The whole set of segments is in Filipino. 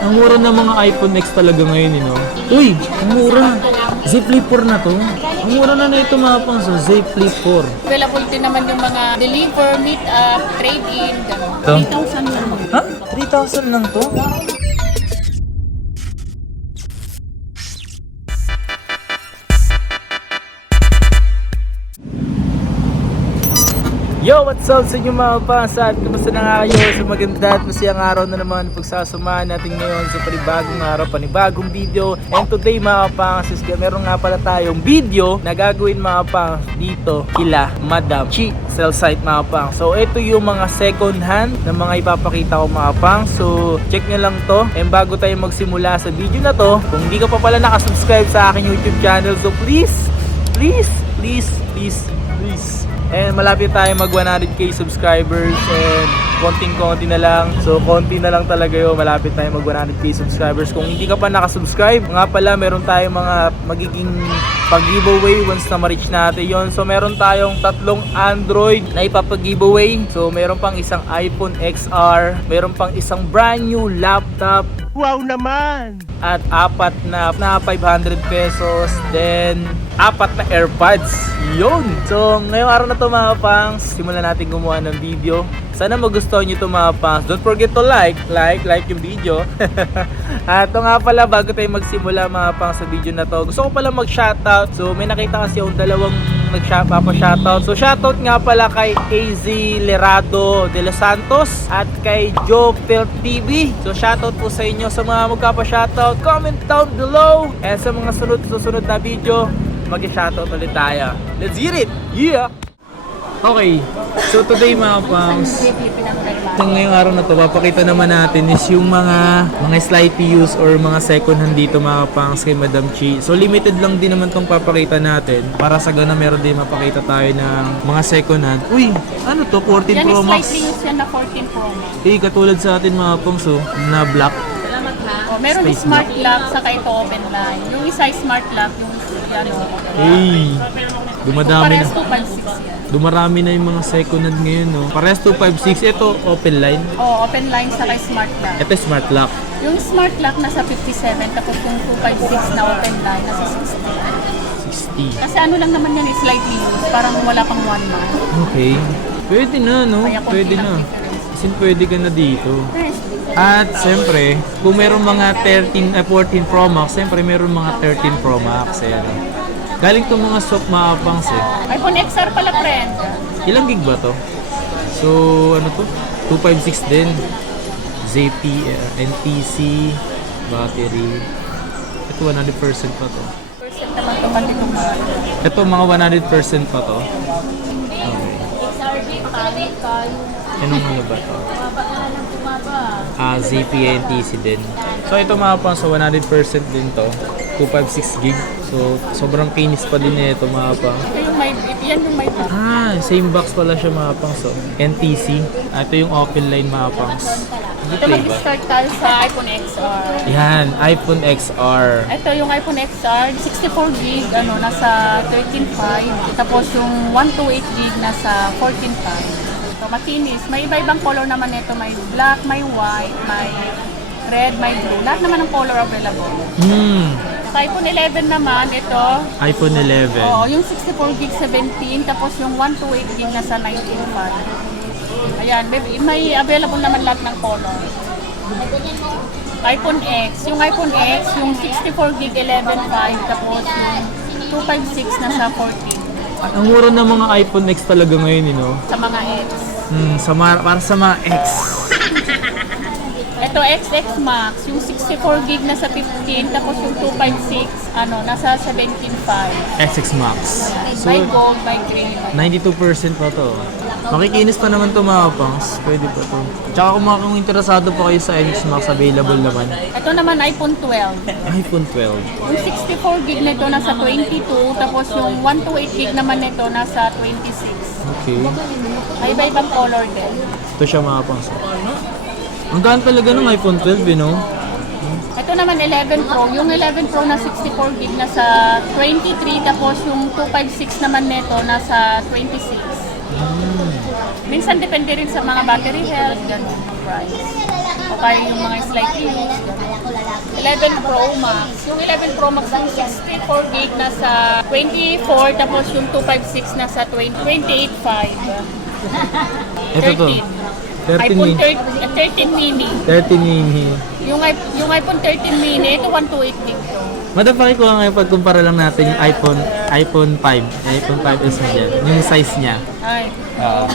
Ang mura ng mga iPhone X talaga ngayon, you know? Uy, ang mura. Z Flip 4 na to. Ang mura na ito mga pang so Z Flip 4. Available din naman yung mga deliver, meet up, trade-in, gano'n. Ito? 3,000 lang. Ha? 3,000 lang to? Yo! What's up sa inyo mga kapangsa? Kumusta na nga kayo sa maganda at masayang araw na naman pagsasamahan natin ngayon sa panibagong araw, panibagong video. And today mga kapangsa, meron nga pala tayong video na gagawin mga kapangsa dito kila Madam Chi Cell Site mga kapangsa. So ito yung mga second hand na mga ipapakita ko mga kapangsa. So check nyo lang to. And bago tayo magsimula sa video na to, kung hindi ka pa pala nakasubscribe sa aking YouTube channel, so please and malapit tayo mag 100k subscribers and konting-konti na lang. So konti na lang talaga yun, malapit tayo mag 100k subscribers. Kung hindi ka pa nakasubscribe, nga pala meron tayong mga magiging pag-giveaway once na ma-reach natin yon. So meron tayong tatlong Android na ipapag-giveaway. So meron pang isang iPhone XR, meron pang isang brand new laptop. Wow naman! At apat na 500 pesos. Then apat na AirPods. Yun! So ngayong araw na to mga pangs, simulan natin gumawa ng video. Sana magustuhan nyo ito mga pangs. Don't forget to like yung video. At ito nga pala, bago tayo magsimula mga pangs sa video na to, gusto ko pala mag-shoutout. So may nakita kasi yung dalawang nagpapa-shoutout. So shoutout nga pala kay AZ Lerado de los Santos at kay Joe Pelt TV. So shoutout po sa inyo sa mga magpapa-shoutout. Comment down below. And sa mga susunod na video, mag-shoutout ulit tayo. Let's get it! Yeah! Okay, so today mga pangs, ngayong araw na to, papakita naman natin is yung mga slightly used or mga second hand dito mga pangs kay Madam Chi. So limited lang din naman tong papakita natin para sa gana meron din mapakita tayo ng mga second hand. Uy, ano to? 14 Yan Pro is Max. slightly used yan na 14 Pro Max. Katulad sa atin mga pangs na black. Salamat ha. Meron Space smart lock, saka ito open line. Yung isa is smart lock, yung dumadami na. Parehas 2.6 yan. Dumarami na yung mga second hand ngayon, no? Parehas 256. Ito, open line. Oo, open line saka smart lock. Ito, smart lock. Yung smart lock nasa 57, tapos yung 256 na open line nasa 60. 60. Kasi ano lang naman yan, is slightly used. Parang wala pang 1 month. Okay. Pwede na, no? Kaya konti Pwede lang na. difference. Kasi pwede ka na dito. Yes. At siyempre, kung meron mga 14 Pro Max, siyempre meron mga 13 Pro Max. Ayan. Galing itong mga soft maapangs iPhone XR pala, friend. Ilang gig ba to? So, ano to? 256 din. ZP, NTC, battery. Ito 100% pa to. Percent naman ito pati itong mga. Ito mga 100% pa to. Okay. Anong ano ba to? ZP NTC din. So ito mga pang, so 100% din to. 256 gig. So sobrang kinis pa din ito mga pang. Ito yung may, yan yung may box. Same box pala siya mga pang. So NTC. Ito yung open line mga pang. Ito mag-start tayo sa iPhone XR. Yan, iPhone XR. Ito yung iPhone XR, 64 gig, nasa 13.5. Tapos yung 128 gig nasa 14.5. So makinis. May iba-ibang color naman ito. May black, may white, may red, may blue. Lahat naman ng color available. Sa iPhone 11 naman, ito. iPhone 11. Oo, yung 64 gig 17, tapos yung 128 gig nasa 19.5. Ayan, may available naman lahat ng color. iPhone X. Yung iPhone X, yung 64 gig 11.5, tapos yung 256 nasa 14. Ang mura ng mga iPhone X talaga ngayon, Sa mga X. Para sa mga X. Ito XX Max, yung 64 gig nasa 15, tapos yung 256, nasa 17.5. XX Max. So, May gold, may green. 92% pa to. Makikinis pa naman to mga pangs. Pwede pa to. Tsaka kung interesado pa kayo sa NX Max, available naman. Ito naman iPhone 12. iPhone 12. Yung 64 gig nito nasa 22, tapos yung 128 gig naman nito nasa 26. Okay. May iba-ibang color din. Ito siya mga pangs. Ang gaan talaga ng iPhone 12, Ito naman 11 Pro. Yung 11 Pro na 64 gig nasa 23, tapos yung 256 naman nito nasa 26. Minsan depende rin sa mga battery health, ganun ang price. O kaya yung mga slightly used, ganun. 11 Pro Max. Yung 11 Pro Max yung 64 gig nasa 24, tapos yung 256 nasa 28.5. Ito to. 13 iPhone mini. 13 mini. 13 mini. Yung iPhone 13 mini, ito 128 gig to. Madam, pakikuha ngayon pagkumpara lang natin yung iPhone 5. iPhone 5s na dyan. Yung size niya. Ay, Oo.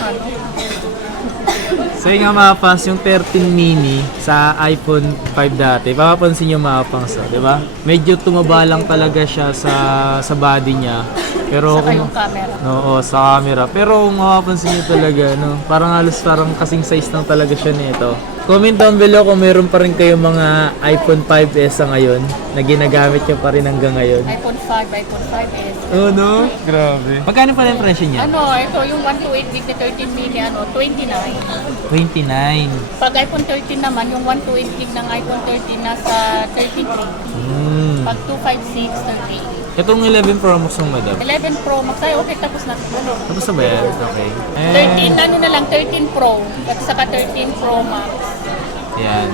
So yung nga mapas, yung 13 mini sa iPhone 5 dati, papapansin nyo mapangs, di ba? Medyo tumaba lang talaga siya sa body niya. Pero Saka yung camera. Oo, sa camera. Pero kung mapapansin nyo talaga, no, parang halos parang kasing size lang talaga siya nito. Comment down below kung meron pa rin kayong mga iPhone 5s ngayon na ginagamit nyo pa rin hanggang ngayon. iPhone 5, iPhone 5s. Oh no? Grabe. Magkano pa rin presyo niya? Ano, ito yung 128 gig na 13 mini, 29. 29. Pag iPhone 13 naman, yung 128 gig ng iPhone 13 nasa 33. Pag 256, 38. Itong 11 Pro Max ng madam. 11 Pro Max, ay okay, tapos na. Tapos na ba yan? Okay. 13, ano na lang, 13 Pro, at saka 13 Pro Max. Yan.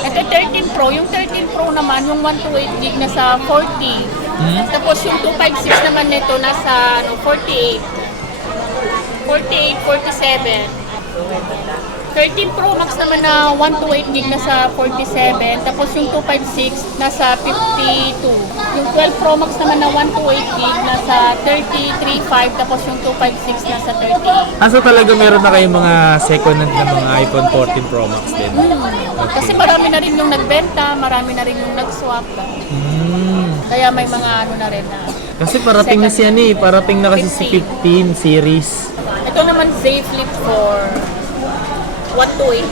Ito 13 Pro, yung 13 Pro naman, yung 128 gig nasa 40. Tapos yung 256 naman nito nasa 48. 48, 47. 13 Pro Max naman na 128 gig nasa 47, tapos yung 256 nasa 52. Yung 12 Pro Max naman na 128 gig nasa 33.5, tapos yung 256 nasa 38. So talaga meron na kayong mga second hand na mga iPhone 14 Pro Max din? Kasi marami na rin yung nagbenta, marami na rin yung nag-swap. Kaya may mga ano na rin na. Kasi parating na siya parating na kasi si 15 series. Ito naman Z Flip 4. 128.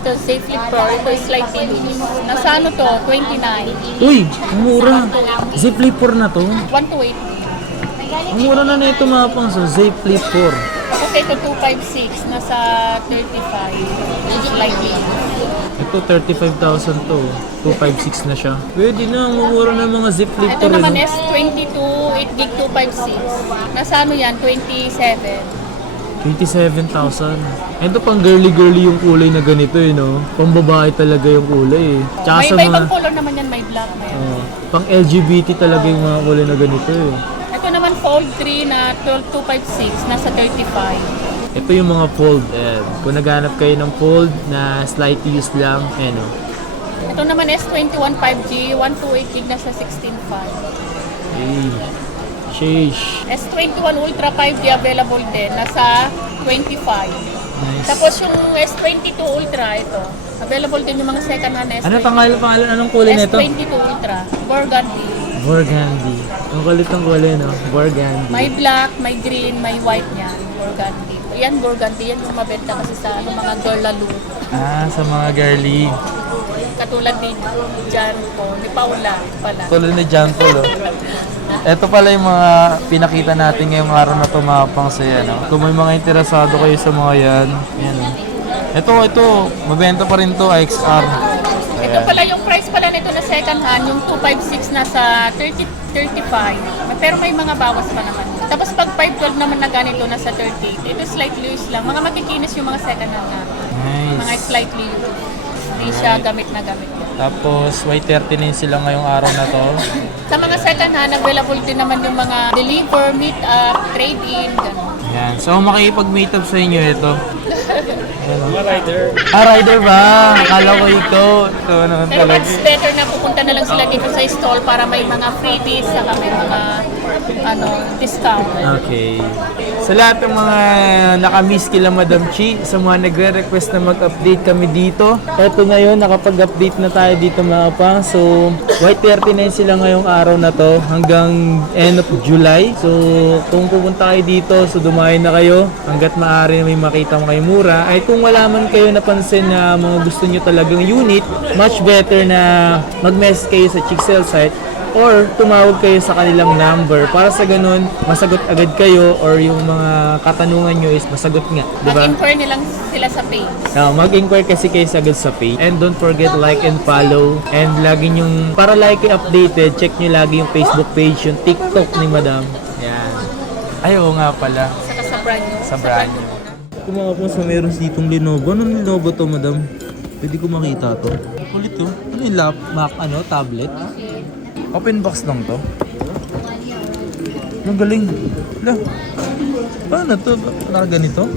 Ito Z Flip 4. Ito is slightly loose. Nasa ano to? 29. Uy, mura. Z Flip 4 na to. 128. Ang mura na nito mga pang Z Flip 4. Tapos ito 256. Nasa 35. Slightly loose. Ito 35,000 to. 256 na siya. Pwede na, mura na mga Z Flip 4. Ito naman S22. 8 gig 256. Nasa ano yan? 27. 27,000. Ito pang girly-girly yung kulay na ganito no? Pang babae talaga yung kulay Tsaka May sa may mga... ibang color naman yan. May black. May pang LGBT talaga yung mga kulay na ganito Ito naman Fold 3 na 12256. Nasa 35. Ito yung mga fold. Kung naghanap kayo ng fold na slightly used lang, Ito naman S21 5G, 128 gig nasa 16.5. Sheesh. S21 Ultra 5G available din, nasa 25. Nice. Tapos yung S22 Ultra, ito. Available din yung mga second hand S22. Ano pangalan? Anong kulay nito? S22 Ultra, Burgundy. Burgundy. Ang kulit ng kulay, no? Burgundy. May black, may green, may white niyan. Burgundy. Yan, Burgundy. Yan yung mabenta kasi sa mga girl lalo. Sa mga girly. Katulad ni Jan po, ni Paula pala. Tulad ni John Paul, Ito pala yung mga pinakita natin ngayong araw na tumapang saya, no? Kung may mga interesado kayo sa mga yan, yan. Ito, mabenta pa rin to, XR. Ito pala yung price pala nito na second hand, yung 256 nasa 35. Pero may mga bawas pa naman. Tapos pag 512 naman na ganito nasa 38. Ito slightly loose lang. Mga makikinis yung mga second hand natin. Nice. Mga slightly loose. Hindi siya gamit na gamit. Tapos, Y39 sila ngayong araw na to. Sa mga second hand, available din naman yung mga deliver, meet up, trade-in, gano'n. Yan. So, makikipag-meet up sa inyo ito. Rider ba? Akala ko ikaw. Ito naman Pero talaga. it's better na pupunta na lang sila dito sa stall para may mga freebies, saka may mga discount. Okay. Sa lahat ng mga nakamiss kila Madam Chi, sa mga nagre-request na mag-update kami dito. Eto ngayon, nakapag-update na tayo dito mga pa. So, Y39 sila ngayong araw na to hanggang end of July. So, kung pupunta kayo dito, so dumayo na kayo hanggat maaari na may makita mo kayo mura. Ay kung wala man kayo napansin na mga gusto nyo talagang unit, much better na mag-message kayo sa Chixel site or tumawag kayo sa kanilang number para sa ganun, masagot agad kayo or yung mga katanungan nyo is masagot nga, di ba? Mag-inquire nilang sila sa page. Mag-inquire kasi kayo agad sa page. And don't forget like and follow. And lagi nyong, para lagi kayo updated, check nyo lagi yung Facebook page, yung TikTok ni Madam. Yan. Ay, oo nga pala. Saka sa brand nyo. Sa brand nyo. Kung mga po sa meron ditong Lenovo. Anong Lenovo to, Madam? Pwede ko makita to. Ulit to. Ano yung tablet? Open box lang to. Ang galing. Hala. Paano to? Parang ganito?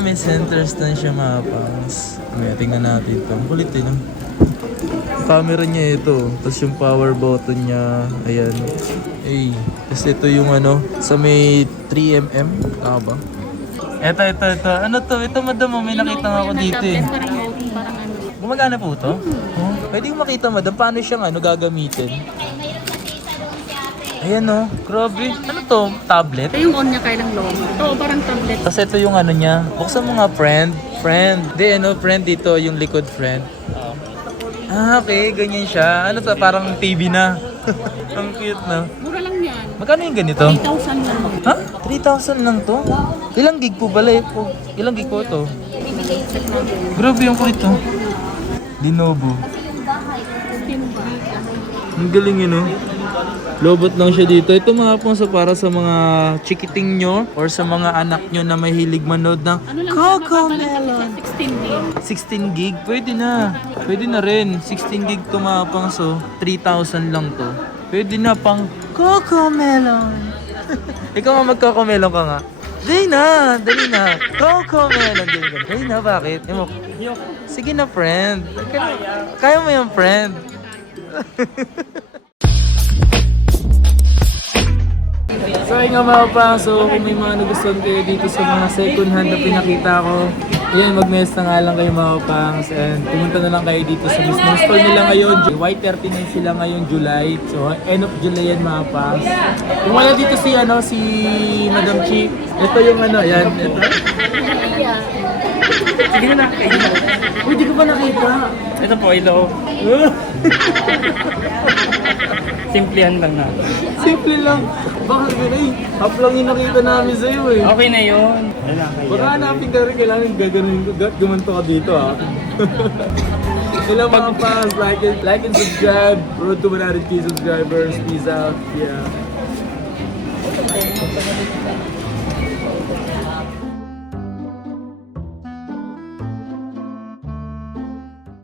May center stand siya mga pangs. Tingnan natin ito. Ang kulit eh, no? Camera niya ito. Tapos yung power button niya. Ayan. Ay. Tapos ito yung sa may 3mm. Tama ba? Ito. Ano to? Ito madam, may nakita nga ako dito eh. Parang ano. Gumagana po ito? Oh, pwede yung makita madam, paano siyang gagamitin? Ayan o, grabe. Ano to? Tablet? Ito yung on niya kailang long. Oo, parang tablet. Tapos ito yung niya. Buksan mo nga, friend. Di friend dito, yung likod friend. Okay, ganyan siya. Ano to? Parang TV na. Ang cute na. Mura lang yan. Magkano yung ganito? 3,000 lang. Ha? 3,000 lang to? Ilang gig po pala eh? Ilang gig po ito? Grabe yung kulit to. Lenovo. Ang galing yun, Lobot lang siya dito. Ito mga pong para sa mga chikiting nyo or sa mga anak nyo na mahilig manood ng Ano lang Cocomelon. 16 16 gig. gig? Pwede na. Pwede na rin. 16 gig to mga pang so 3,000 lang to. Pwede na pang Cocomelon. Ikaw nga mag-Cocomelon ka nga. Dali na. Cocomelon. Dali na, bakit? Sige na, friend. Kaya mo yung friend. So ayun nga mga pa, so kung may mga nagustuhan kayo dito sa mga second hand na pinakita ko, ayan, mag-mess na nga lang kayo mga pangs and pumunta na lang kayo dito sa mismong store nila ngayon. Y39 sila ngayon July, so end of July yan mga pangs. Kung wala dito si Madam Chi, ito yung yan, ito. Sige na. Uy, di ko pa nakita. Ito po, ilo. Simplihan lang na. Simple lang. Bakit ganun? Half lang yung nakita namin sa'yo eh. Okay na yun. Wala Baka hanapin ka rin, kailangan gaganunin ko. Gumanto ka dito Hello mga fans, like and subscribe. Road to 100k subscribers. Peace out. Yeah.